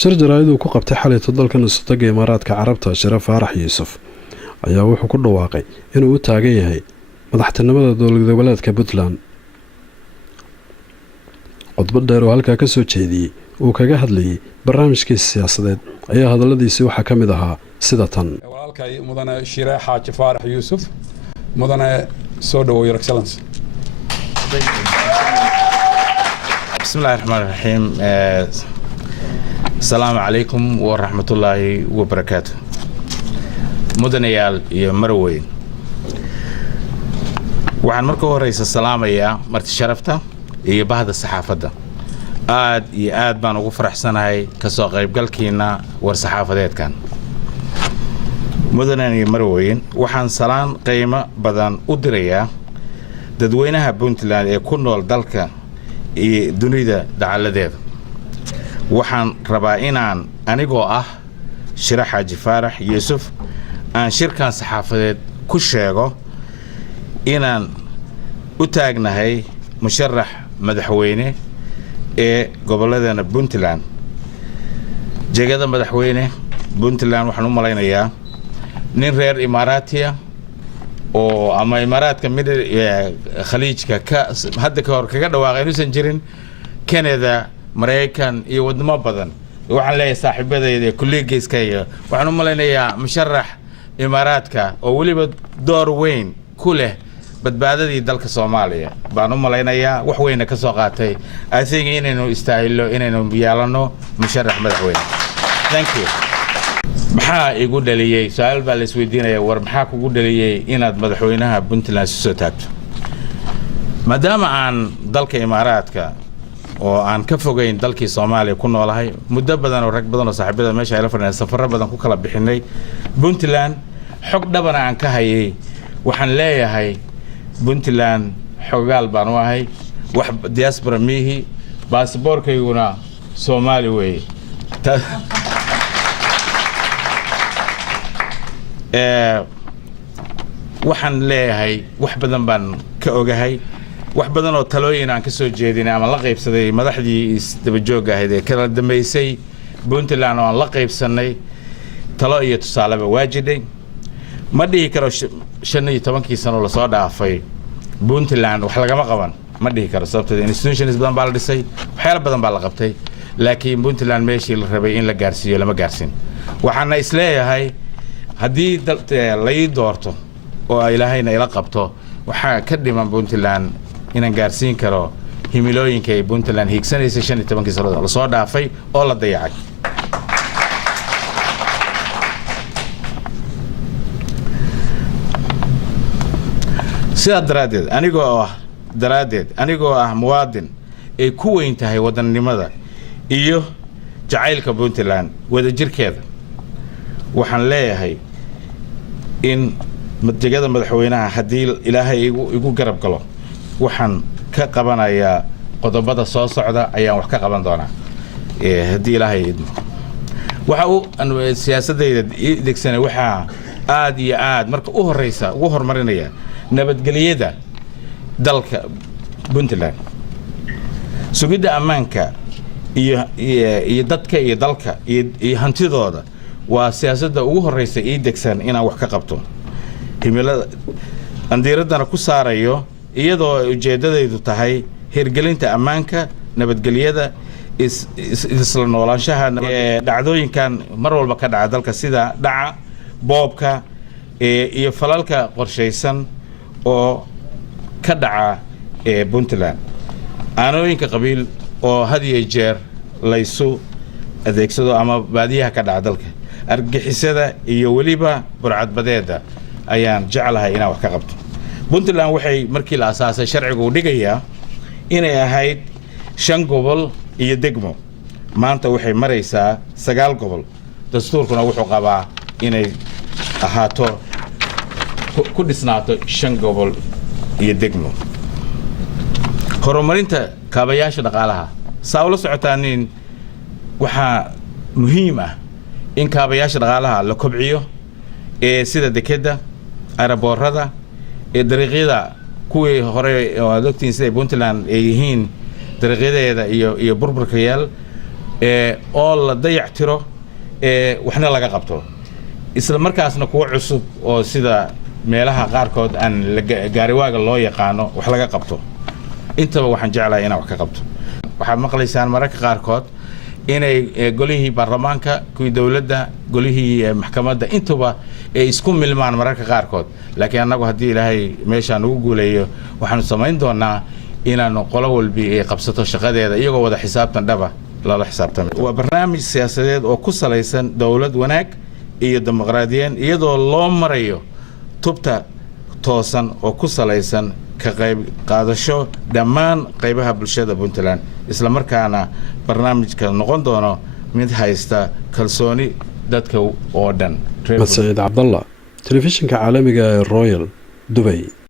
shir jaraa'id uu ku qabtay xalay dalka nusataga Imaaraadka Carabta Sharaf Faarax Yuusuf ayaa wuxuu ku dhawaaqay inuu u taagan yahay madaxtinimada dowlad goboleedka Puntland. Khudbad dheer oo halkaa ka soo jeediyay uu kaga hadlayay barnaamijkiisa siyaasadeed ayaa hadaladiisii waxaa ka mid ahaa sida tan. walaalkay mudane Shiraax Xaaji Faarax Yuusuf mudane soo dhawow your excellency. بسم الله الرحمن الرحيم. السلام عليكم ورحمة الله وبركاته. مدنيال يا مروي وعن مركو رئيس السلام يا مرت شرفته يا بعد الصحافة آد بان ugu faraxsanahay ka soo qayb galkiina war saxaafadeed kan mudane marweyn waxaan salaan qiimo badan u dirayaa dadweynaha Puntland ee ku nool dalka iyo dunida dacaladeeda waxaan rabaa inaan anigoo ah Shiraax Xaaji Faarax Yuusuf aan shirkan saxaafadeed ku sheego inaan u taagnahay musharax madaxweyne ee goboleedana Puntland jegada madaxweyne Puntland waxaan u malaynayaa nin reer Imaaraatiya oo ama Imaaraadka mid khaliijka ka hadda ka hor kaga dhawaaqay inuusan jirin Canada Mareykan iyo wadamo badan waxaan leeyahay saaxiibadayda kulligeyskayga waxaan u malaynayaa musharax Imaaraadka oo waliba door weyn ku leh badbaadadii dalka Soomaaliya baan u malaynayaa wax weyn ka soo qaatay I think inaynu istaahilo inaynu yeelano musharax madaxweyne. Thank you. maxaa igu dhaliyay su'aal baa la isweydiinaya war maxaa kugu dhaliyay inaad madaxweynaha Puntland soo taagto maadaama aan dalka Imaaraadka oo aan ka fogeyn dalkii Soomaaliya ku noolahay muddo badan oo rag badan oo saaxiibada meesha ay la fadhiyaan safarro badan ku kala bixinay Puntland xog dhaban aan ka hayay waxaan leeyahay Puntland xogaal baan u ahay wax diaspora mihi baasaboorkayguna Soomaali weey waxaan leeyahay wax badan baan ka ogahay wax badan oo talooyin aan ka soo jeedinay ama la qaybsaday madaxdii isdaba joog ahayd ee kala dambeysay Puntland oo aan la qaybsanay talo iyo tusaalaba waajiday ma dhihi karo 15 sano la soo dhaafay Puntland wax lagama qaban ma dhihi karo sababtoo institutions badan baa la dhisay waxyaalo badan baa la qabtay laakiin Puntland meeshii la rabay in la gaarsiiyo lama gaarsiin waxaana isleeyahay haddii la ii doorto oo ilaahayna ila qabto waxaa ka dhiman Puntland inaan gaarsiin karo himilooyinka ay Puntland hiigsanaysa 15 sano la soo dhaafay oo la dayacay sidaa daraadeed anigoo ah muwaadin ay ku weyn tahay wadannimada iyo jacaylka Puntland wadajirkeeda waxaan leeyahay in jegada madaxweynaha haddii ilaahay igu garab galo waxaan ka qabanayaa qodobada soo socda ayaan wax ka qaban doonaa haddii ilaahay idmo waxa uu siyaasadayda degsanay waxa aad iyo aad marka u horeysa ugu hormarinaya nabadgelyada dalka Puntland sugidda ammaanka iyo dadka iyo dalka iyo hantidooda waa siyaasadda ugu horeysa ee degsan inaan wax ka qabto himilada andiiradana ku saarayo iyadoo ujeedadaydu tahay hirgelinta ammaanka nabadgelyada isla noolaanshaha dhacdooyinkan mar walba ka dhaca dalka sida dhaca boobka iyo falalka qorsheysan oo ka dhaca Puntland aanooyinka qabiil oo had iyo jeer laysu adeegsado ama baadiyaha ka dhaca dalka argixisada iyo waliba burcadbadeeda ayaan jeclahay inaan wax ka qabto Puntland waxay markii la asaasay sharcigu u dhigayaa inay ahayd 5 gobol iyo degmo maanta waxay maraysaa 9 gobol dastuurkuna wuxuu qabaa inay ahaato ku dhisnaato 5 gobol iyo degmo horumarinta kaabayaasha dhaqaalaha saawlo socotaanin waxa muhiim ah in kaabayaasha dhaqaalaha la kobciyo ee sida dekeda aeroboorada ee dariiqyada kuwii hore oo adogtiin sida Puntland ay yihiin dariiqyadeeda iyo burburka yaal oo la dayactiro waxna laga qabto isla markaasna kuwa cusub oo sida meelaha qaarkood aan gaariwaaga loo yaqaano wax laga qabto intaba waxaan jeclahay inaan wax ka qabto waxaad maqlaysaan mararka qaarkood inay golihii baarlamaanka kuwii dowladda golihii maxkamadda intuba ay isku milmaan mararka qaarkood laakiin annagu haddii ilaahay meeshaan ugu guuleeyo waxaanu samayn doonaa inaanu qolo walbi ay qabsato shaqadeeda iyagoo wada xisaabtan dhaba lala xisaabtamo waa barnaamij siyaasadeed oo ku salaysan dowlad wanaag iyo dimuqraadiyeed iyadoo loo marayo tubta toosan oo ku salaysan ka qayb qaadasho dhammaan qaybaha bulshada Puntland isla markaana barnaamijka noqon doono mid haysta kalsooni dadka oo dhan. Saciid Cabdalla, telefishinka caalamiga ee Royal Dubai.